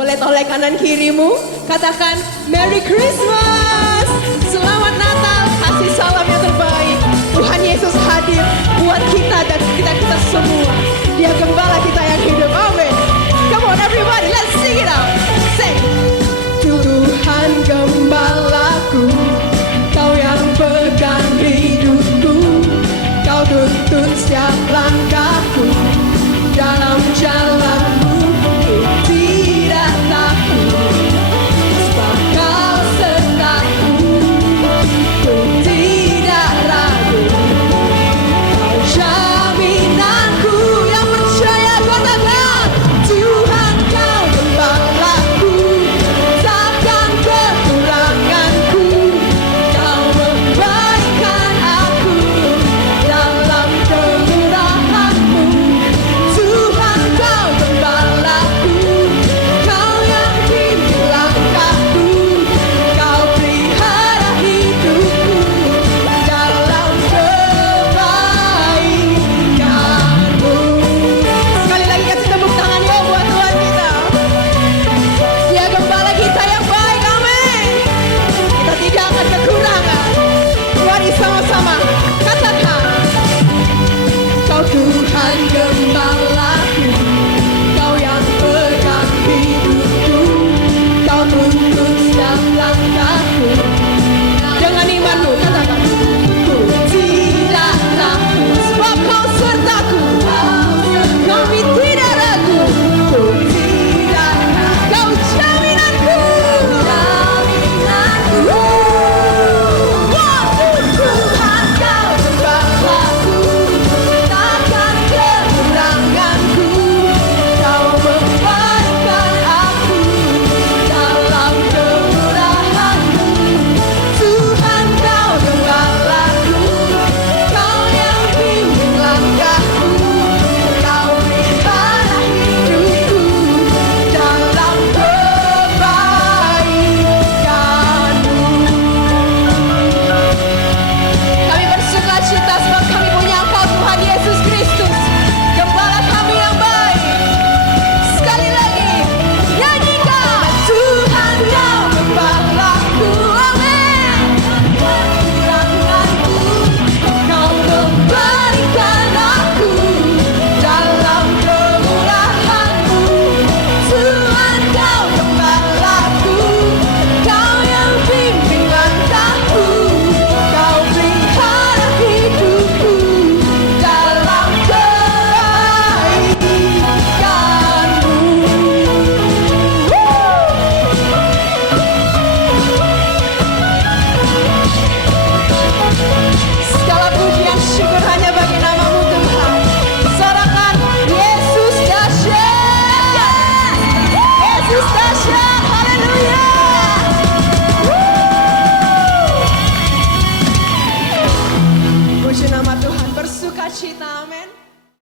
Boleh toleh kanan kirimu, katakan Merry Christmas. Selamat Natal, kasih salam yang terbaik. Tuhan Yesus hadir buat kita dan kita semua. Dia gembala kita yang hidup. Amin. Come on everybody, let's sing it out. Sing. Tuhan gembalaku, Kau yang pegang hidupku, Kau tuntun setiap langkahku dalam jalanmu. Ku tidak takut, sebab Kau sertaku. Ku tidak ragu, Kau jaminanku. Yang percaya katakan, Tuhan Kau gembalaku, takkan kekuranganku. Kau membaikkan aku dalam kemurahan-Mu. Tuhan Kau gembalaku, Kau yang pimpin langkahku. Kau pelihara hidupku dalam kebaikan-Mu. Sekali lagi kasih tepuk tangan yuk buat Tuhan kita. Dia gembala kita yang baik, amin. Kita tidak akan kekurangan. Mari sama-sama katakan, Kau Tuhan gembalaku, Kau yang pegang hidupku, Kau tuntun setiap langkahku